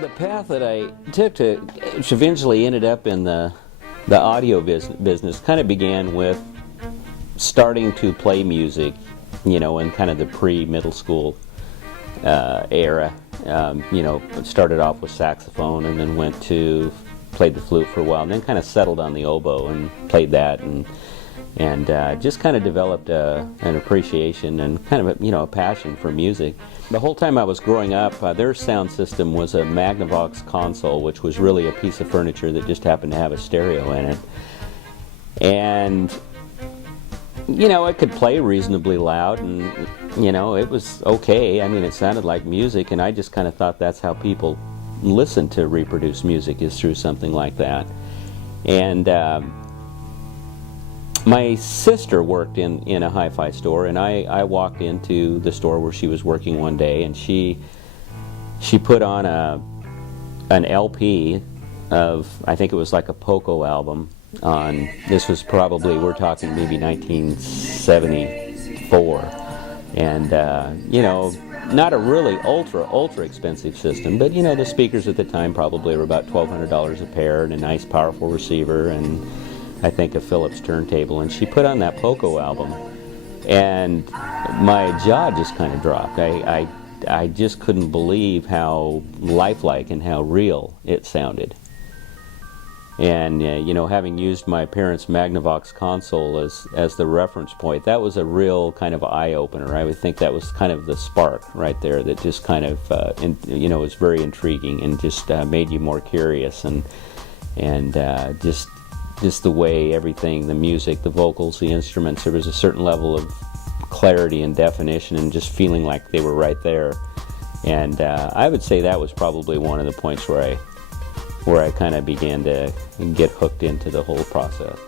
The path that I took which eventually ended up in the audio business kind of began with starting to play music, you know, in kind of the pre-middle school era. You know, started off with saxophone and then played the flute for a while, and then kind of settled on the oboe and played that, and just kind of developed an appreciation and kind of a passion for music. The whole time I was growing up, their sound system was a Magnavox console, which was really a piece of furniture that just happened to have a stereo in it. And you know, it could play reasonably loud, and you know, it was okay. I mean, it sounded like music, and I just kind of thought that's how people listen to reproduce music, is through something like that. And my sister worked in a hi-fi store, and I walked into the store where she was working one day, and she put on an LP of, I think it was like a Poco album. This was probably, we're talking maybe 1974, and you know, not a really ultra expensive system, but you know, the speakers at the time probably were about $1,200 a pair, and a nice powerful receiver, and I think a Philips turntable. And she put on that Poco album, and my jaw just kind of dropped. I just couldn't believe how lifelike and how real it sounded. And you know, having used my parents' Magnavox console as the reference point, that was a real kind of eye-opener. I would think that was kind of the spark right there that just kind of, you know, was very intriguing and just made you more curious, and just the way everything, the music, the vocals, the instruments, there was a certain level of clarity and definition, and just feeling like they were right there. And I would say that was probably one of the points where I kind of began to get hooked into the whole process.